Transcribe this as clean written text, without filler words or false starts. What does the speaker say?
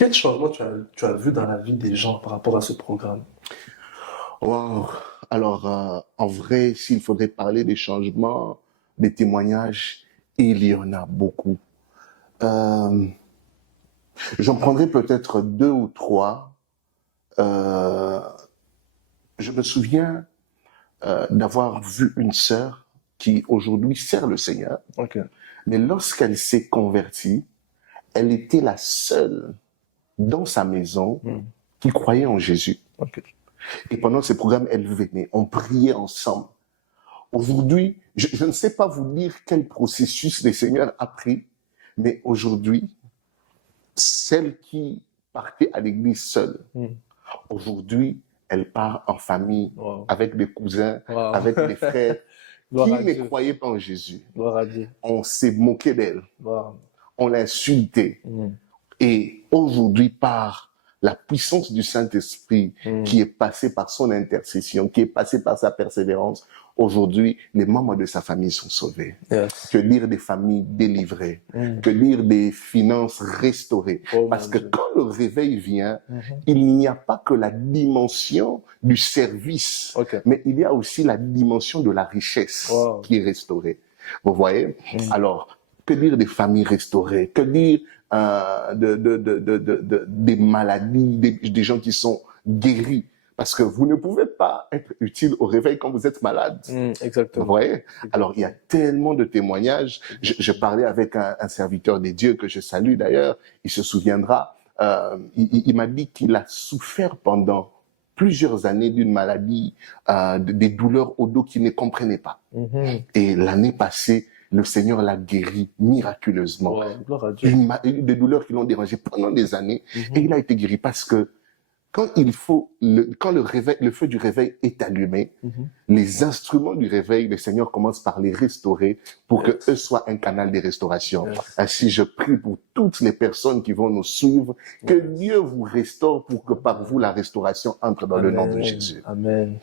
Quel changement tu as vu dans la vie des gens par rapport à ce programme? Wow. Alors, en vrai, s'il faudrait parler des changements, des témoignages, il y en a beaucoup. Euh, J'en prendrai peut-être deux ou trois. Euh, je me souviens d'avoir vu une sœur qui aujourd'hui sert le Seigneur, Ok. mais lorsqu'elle s'est convertie, elle était la seule dans sa maison Hmm. qui croyait en Jésus. Ok. Et pendant ces programmes, elle venait, on priait ensemble. Aujourd'hui, je ne sais pas vous dire quel processus le Seigneur a pris, mais aujourd'hui, celle qui partait à l'église seule, Hmm. aujourd'hui, elle part en famille, Wow. avec des cousins, Wow. avec des frères Gloire qui à ne Dieu. croyaient pas en Jésus. Gloire à Dieu. On s'est moqué d'elle, Wow. on l'a insultée. Hmm. Et aujourd'hui, par la puissance du Saint-Esprit Hmm. qui est passé par son intercession, qui est passé par sa persévérance, aujourd'hui, les membres de sa famille sont sauvés. Yes. Que dire des familles délivrées, Hmm. que dire des finances restaurées. Oh Parce mon que Dieu. quand le réveil vient, Mhm. il n'y a pas que la dimension du service, Ok. mais il y a aussi la dimension de la richesse Wow. qui est restaurée. Vous voyez? Hmm. Alors, que dire des familles restaurées? Que dire des maladies, des gens qui sont guéris? Parce que vous ne pouvez pas être utile au réveil quand vous êtes malade. Hmm. Vous Exactement. voyez? Alors, il y a tellement de témoignages. Je parlais avec un serviteur des dieux que je salue d'ailleurs. Il se souviendra. Il m'a dit qu'il a souffert pendant plusieurs années d'une maladie, des douleurs au dos qu'il ne comprenait pas. Mhm. Et l'année passée, le Seigneur l'a guéri miraculeusement. Wow. Gloire à Dieu. Des douleurs qui l'ont dérangé pendant des années. Mhm. Et il a été guéri parce que quand quand le feu du réveil est allumé, Mhm. les instruments du réveil, le Seigneur commence par les restaurer pour Yes. que eux soient un canal de restauration. Yes. Ainsi, je prie pour toutes les personnes qui vont nous suivre, que Dieu vous restaure pour que par vous la restauration entre dans le nom de Amen. Jésus. Amen.